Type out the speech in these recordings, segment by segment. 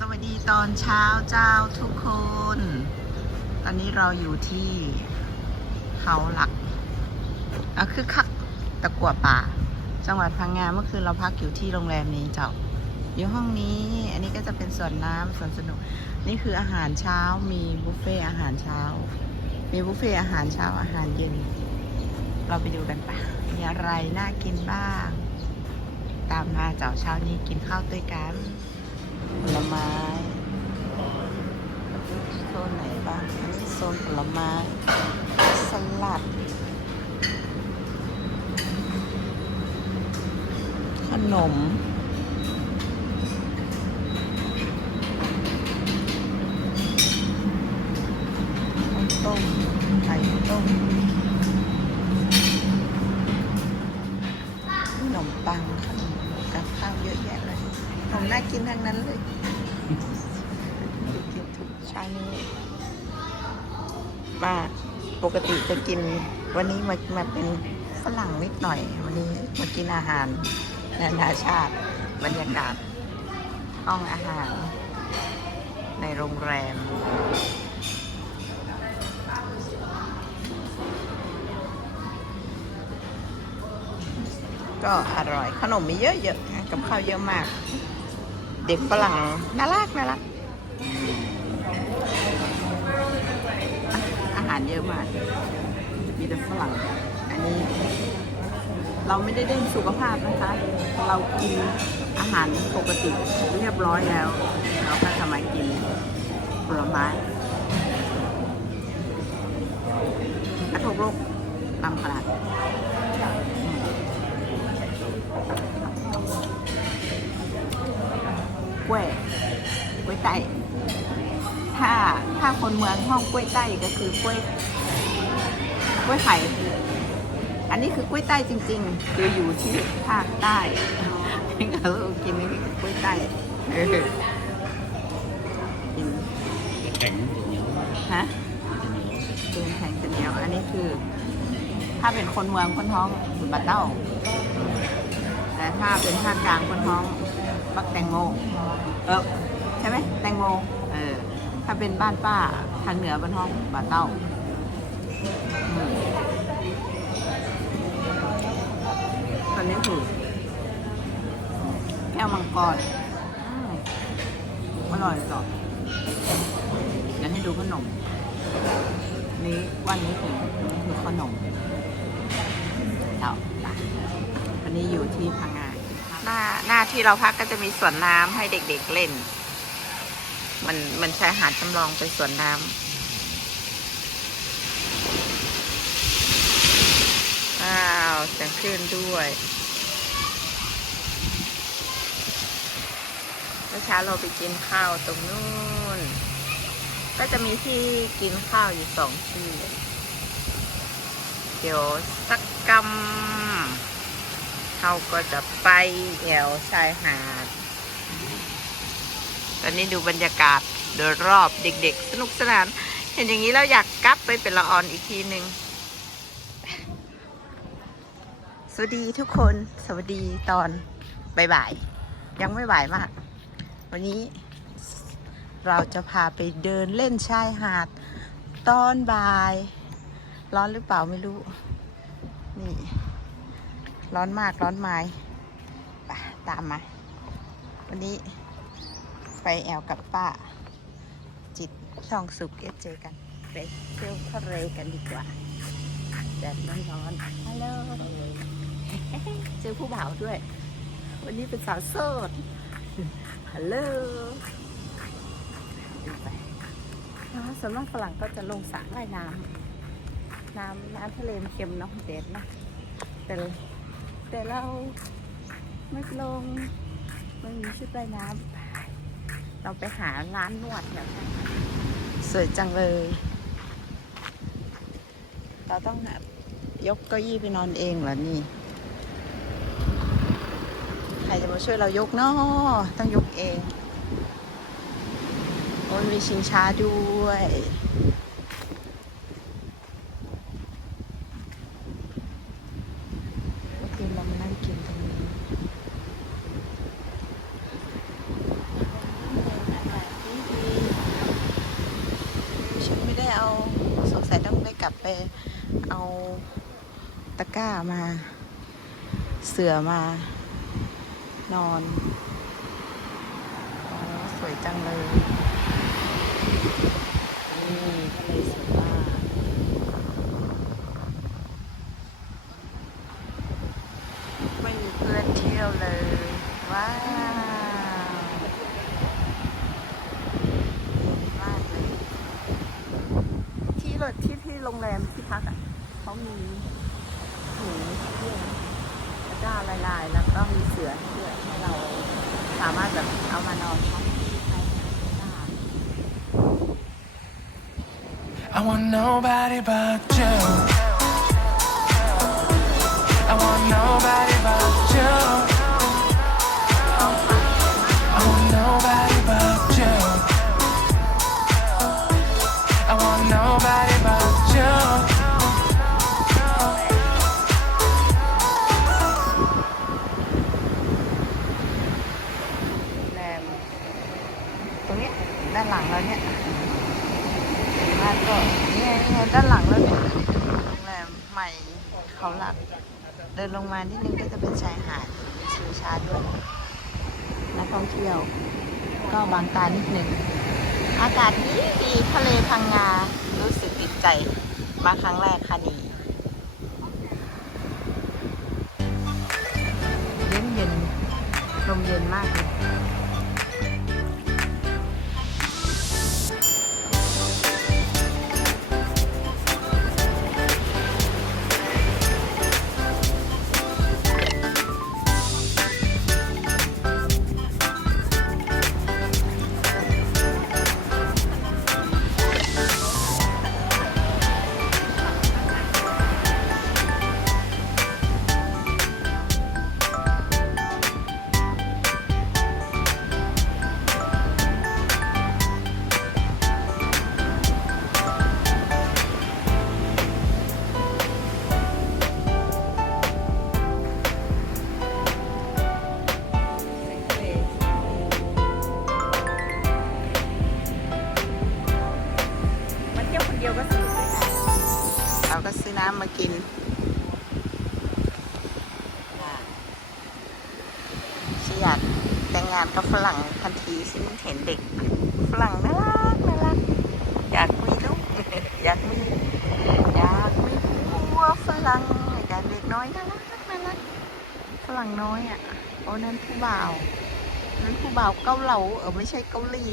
สวัสดีตอนเช้าเจ้าทุกคน ตอนนี้เราอยู่ที่เขาหลักอะคือคักตะกัวป่า จังหวัดพังงาเมื่อคืนเราพักอยู่ที่โรงแรมนี้เจ้า อยู่ห้องนี้ อันนี้ก็จะเป็นสวนน้ำสวนสนุก นี่คืออาหารเช้ามีบุฟเฟ่อาหารเช้า มีบุฟเฟ่อาหารเช้าอาหารเย็น เราไปดูกันปะมีอะไรน่ากินบ้าง ตามมาเจ้าเช้านี้กินข้าวด้วยกัน ผลไม้โซนไหนบ้างอันนี้โซนผลไม้สลัด ขนมต้มไข่ต้มานี้มาปกติจะกินวันนี้มามาเป็นฝรั่งนิดหน่อย วันนี้มากินอาหารนานาชาติ บรรยากาศห้องอาหาร ในโรงแรมก็อร่อยขนมมีเยอะๆกับข้าวเยอะมาก เด็กฝรั่งน่ารักน่ารักอะอาหารเยอะมากมีแต่ฝรั่งอันนี้ เราไม่ได้เล่นสุขภาพนะคะ เรากินอาหารปกติเรียบร้อยแล้ว เราก็จะมากินผลไม้กระทบโลกตามขนาดกล้วยกล้วยไต้ ถ้าถ้าคนเมืองห้องกล้วยไต้ก็คือกล้วยกล้วยไข่อันนี้คือกล้วยไต้จริงๆคืออยู่ที่ภาคใต้ก็เรากินนี่คือกล้วยไต้เออกินแข็งอย่างนี้ฮะเป็นแข็งเป็นเหนียวอันนี้คือ ถ้าเป็นคนเมืองคนท้องคือบัตเต้า แต่ถ้าเป็นภาคกลางคนท้องบักแตงโม เออใช่ไหมแตงโม ถ้าเป็นบ้านป้าทางเหนือบนห้องบัตเต้าอืมตอนนี้ถูกแก้วมังกรอืมอร่อยต่อเดี๋ยวให้ดูขนม นี้วันนี้ถึงนี่คือขนมเต่าจ้ะวันนี้อยู่ที่พังงาหน้าหน้าที่เราพักก็จะมีสวนน้ำให้เด็กๆเล่น มันมันใช้หาดจำลองเป็นสวนน้ำอ้าวเสียงคลื่นด้วยเมื่อเช้าเราไปกินข้าวตรงนู้น ก็จะมีที่กินข้าวอยู่สองที่ เดี๋ยวสักกำเขาก็จะไปแอวชายหาด อนนี้ดูบรรยากาศโดยรอบเด็กๆ สนุกสนาน เห็นอย่างนี้แล้วอยากกลับไปเป็นละออนอีกทีหนึ่งสวัสดีทุกคนสวัสดีตอนบ่ายๆยังไม่บ่ายมาก วันนี้เราจะพาไปเดินเล่นชายหาด ตอนบ่าย ร้อนหรือเปล่าไม่รู้ นี่ ร้อนมากร้อนไม้ไปตามมา วันนี้ ไปแอวกับป้า จิตช่องสุขเอเจกัน ไปเที่ยวทะเลกันดีกว่าแดดร้อนๆฮัลโหลเจอผู้บ่าวด้วย วันนี้เป็นสาวโสดฮัลโหลส่วนมากฝรั่งก็จะลงสระว่ายน้ำน้ำน้ำทะเลเค็มเนาะเด็ดนะแต่แต่เราไม่ลงไม่มีชุดว่ายน้ำ เราไปหาร้านนวดแถวนั้นสวยจังเลย เราต้องหายกเก้าอี้ไปนอนเองเหรอนี่ ใครจะมาช่วยเรายกเนาะต้องยกเอง โอ้ยมีชิงช้าด้วยเมื่อคืนเรามานั่งกินตรงนี้ฉันไม่ได้เอา ไปเอา ตะก้ามา เสือมา นอนอ๋อสวยจังเลย นี่ทะเลสวยมากไม่มีเพื่อนเที่ยวเลย ว้าวที่รถที่ที่โรงแรมที่พักอะเขามี หมีแล้วกร้าลายๆ แล้วก็มีเสือให้ด้วยให้เราสามารถแบบเอามานอนพักที่ใช้ได้ I want nobody but you. I want nobody เที่ยว ก็บางตานิดนึงอากาศดีดีทะเลพังงา รู้สึกติดใจ มาครั้งแรกค่ะนี่เย็นเย็นลมเย็นมากเลย น้ำมากิน ฉันอยากแต่งงานกับฝรั่งทันทีฉันเห็นเด็กฝรั่งน่ารักน่ารัก อยากมีลูก อยากมี อยากมีผัวฝรั่งอยากเด็กน้อยน่ารักน่ารักฝรั่งน้อยอะ โอ้นั่นผู้บ่าว นั่นผู้บ่าวเกาเหลาเออไม่ใช่เกาหลี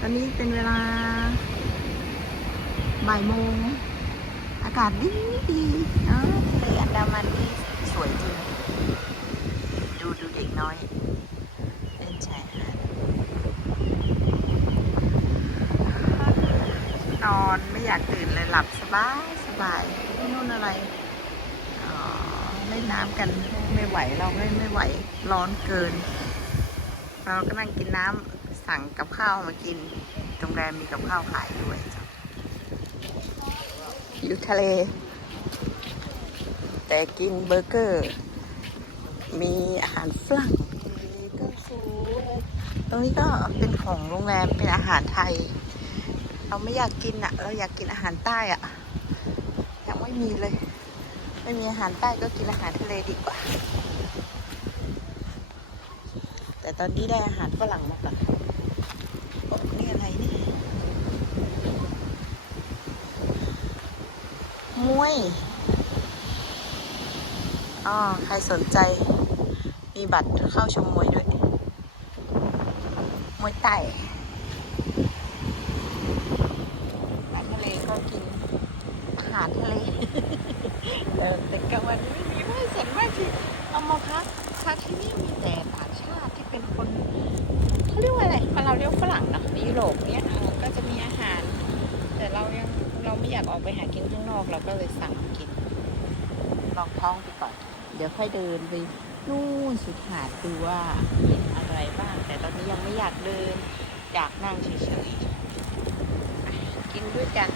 ตอนนี้เป็นเวลา บ่ายโมง อากาศดีดีเนาะทะเลอันดามันนี่สวยจริง ดูดูเด็กน้อยเล่นชายหาดนอนไม่อยากตื่นเลยหลับสบายสบายไม่นู่นอะไรอ๋อเล่นน้ำกันไม่ไหวเราไม่ไม่ไหวร้อนเกิน เราก็นั่งกินน้ำสั่งกับข้าวมากินโรงแรมมีกับข้าวขายด้วยจ้ะ อยู่ทะเล แต่กินเบอร์เกอร์ มีอาหารฝรั่งตรงนี้ก็เป็นของโรงแรมเป็นอาหารไทย เราไม่อยากกินอะเราอยากกินอาหารใต้อะยังไม่มีเลย ไม่มีอาหารใต้ก็กินอาหารทะเลดีกว่า แต่ตอนนี้ได้อาหารฝรั่งมาก่อนโอ้นี่อะไรนี่ มวยอ๋อใครสนใจ มีบัตรเข้าชมมวยด้วย มวยไต่อาหารทะเลก็กินอาหารทะเลเออแต่กลางวันนี้ไม่มีไม่เสร็จมากที่เอามาพักพักที่นี่มีแต่ต่างชาติที่เป็นคนเขาเรียกว่าอะไรมาเราเรียกฝรั่งนะยุโรปเนี้ยก็จะมีอาหาร แต่เรายังเราไม่อยากออกไปหากินข้างนอกเราก็เลยสั่งกินลองท้องไปก่อน เดี๋ยวค่อยเดินไปนู่นสุดหาดดูว่ามีอะไรบ้าง แต่ตอนนี้ยังไม่อยากเดิน อยากนั่งเฉยๆกินด้วยกัน